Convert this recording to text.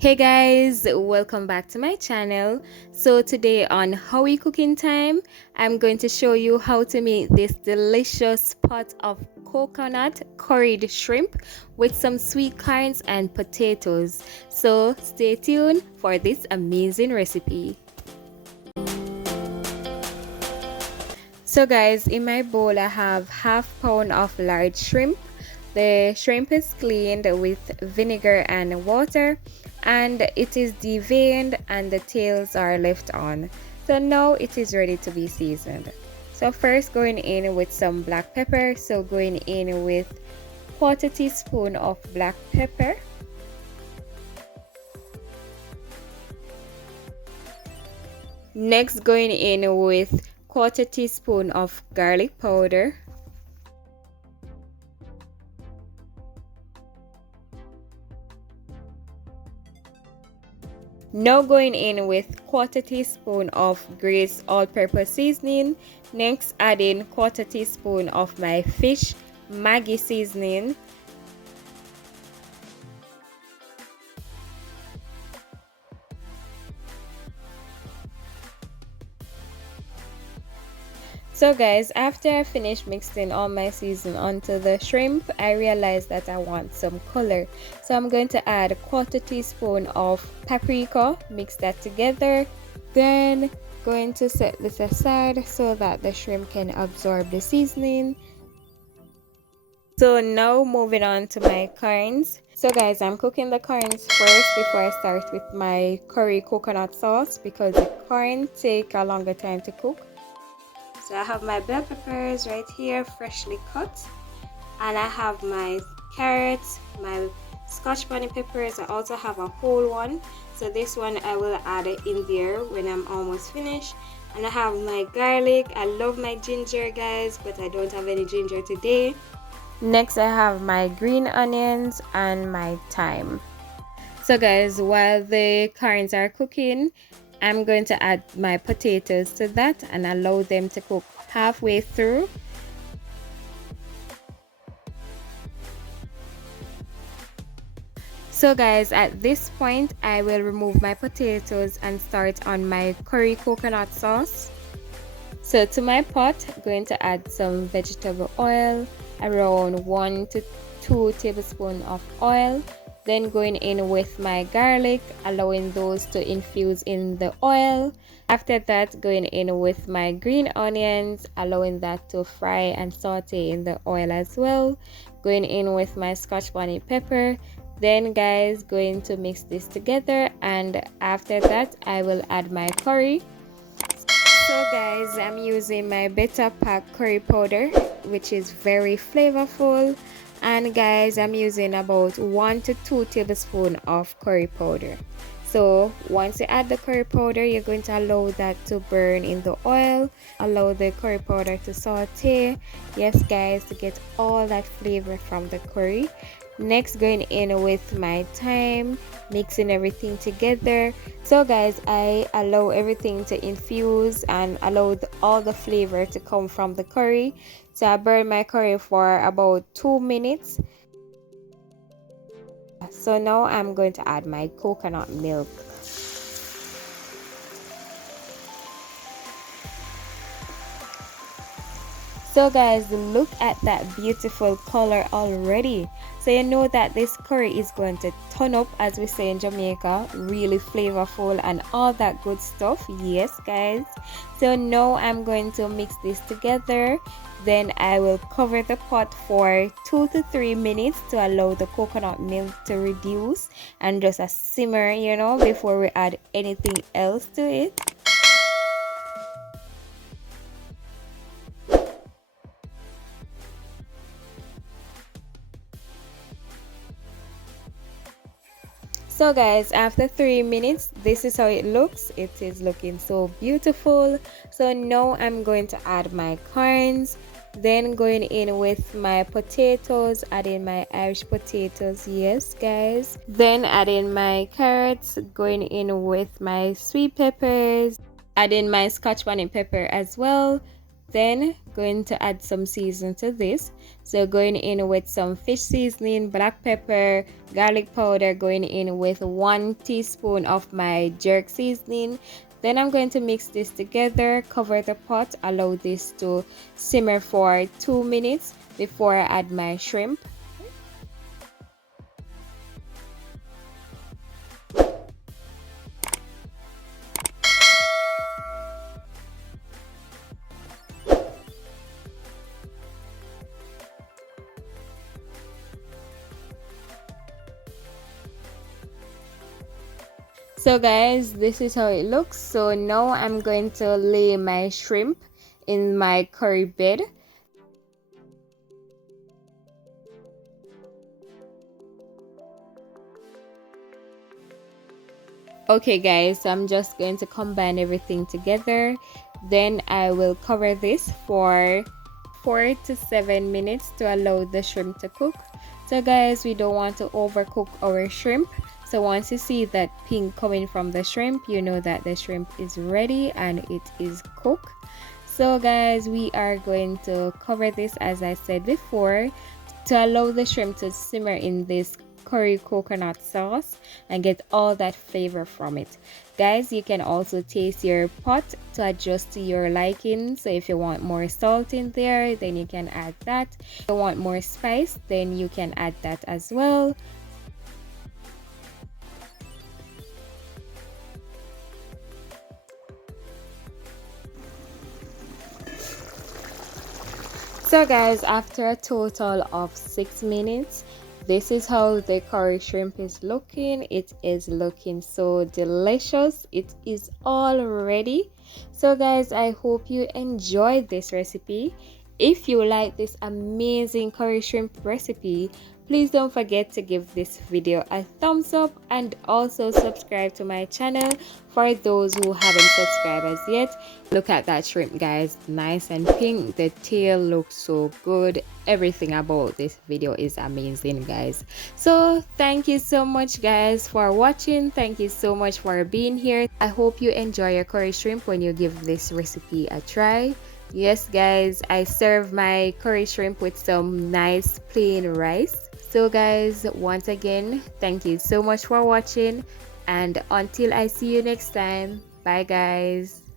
Hey guys, welcome back to my channel. So today on Howie Cooking Time, I'm going to show you how to make this delicious pot of coconut curried shrimp with some sweet corns and potatoes. So stay tuned for this amazing recipe. So guys, in my bowl I have half pound of large shrimp. The shrimp is cleaned with vinegar and water and it is deveined and the tails are left on. So now it is ready to be seasoned. So first going in with some black pepper. So going in with 1/4 teaspoon of black pepper. Next going in with 1/4 teaspoon of garlic powder. Now going in with 1/4 teaspoon of grease all-purpose seasoning. Next adding 1/4 teaspoon of my fish Maggi seasoning. So guys, after I finished mixing all my seasoning onto the shrimp, I realized that I want some color. So I'm going to add 1/4 teaspoon of paprika, mix that together. Then going to set this aside so that the shrimp can absorb the seasoning. So now moving on to my corns. So guys, I'm cooking the corns first before I start with my curry coconut sauce because the corn take a longer time to cook. So I have my bell peppers right here, freshly cut, and I have my carrots, my scotch bonnet peppers. I also have a whole one, so this one I will add it in there when I'm almost finished. And I have my garlic. I love my ginger guys, but I don't have any ginger today. Next I have my green onions and my thyme. So guys, while the corns are cooking, I'm going to add my potatoes to that and allow them to cook halfway through. So guys, at this point I will remove my potatoes and start on my curry coconut sauce. So to my pot, I'm going to add some vegetable oil, around 1 to 2 tablespoons of oil. Then going in with my garlic, allowing those to infuse in the oil. After that, going in with my green onions, allowing that to fry and saute in the oil as well. Going in with my scotch bonnet pepper. Then guys, going to mix this together, and after that I will add my curry. So guys, I'm using my Betapac curry powder, which is very flavorful. And guys, I'm using about 1 to 2 tablespoons of curry powder. So once you add the curry powder, you're going to allow that to burn in the oil. Allow the curry powder to saute. Yes guys, to get all that flavor from the curry. Next, going in with my thyme, mixing everything together. So guys, I allow everything to infuse and allow all the flavor to come from the curry. So I burn my curry for about 2 minutes. So now I'm going to add my coconut milk. So guys, look at that beautiful color already. So you know that this curry is going to turn up, as we say in Jamaica, really flavorful and all that good stuff. Yes guys. So now I'm going to mix this together. Then I will cover the pot for 2 to 3 minutes to allow the coconut milk to reduce and just a simmer, you know, before we add anything else to it. So guys, after 3 minutes, this is how it looks. It is looking so beautiful. So now I'm going to add my corns, then going in with my potatoes, adding my Irish potatoes, yes guys, then adding my carrots, going in with my sweet peppers, adding my scotch bonnet pepper as well, Then going to add some season to this. So going in with some fish seasoning, black pepper, garlic powder, going in with 1 teaspoon of my jerk seasoning. Then I'm going to mix this together, cover the pot, allow this to simmer for 2 minutes before I add my shrimp. So guys, this is how it looks. So now I'm going to lay my shrimp in my curry bed. Okay guys, so I'm just going to combine everything together. Then I will cover this for 4 to 7 minutes to allow the shrimp to cook. So guys, we don't want to overcook our shrimp. So once you see that pink coming from the shrimp, you know that the shrimp is ready and it is cooked. So guys, we are going to cover this, as I said before, to allow the shrimp to simmer in this curry coconut sauce and get all that flavor from it. Guys, you can also taste your pot to adjust to your liking. So if you want more salt in there, then you can add that. If you want more spice, then you can add that as well. So guys, after a total of 6 minutes, this is how the curry shrimp is looking. It is looking so delicious. It is all ready. So guys, I hope you enjoyed this recipe. If you like this amazing curry shrimp recipe, please don't forget to give this video a thumbs up and also subscribe to my channel for those who haven't subscribed as yet. Look at that shrimp guys, nice and pink. The tail looks so good. Everything about this video is amazing guys. So thank you so much guys for watching. Thank you so much for being here. I hope you enjoy your curry shrimp when you give this recipe a try. Yes guys, I serve my curry shrimp with some nice plain rice. So guys, once again, thank you so much for watching, and until I see you next time, bye guys.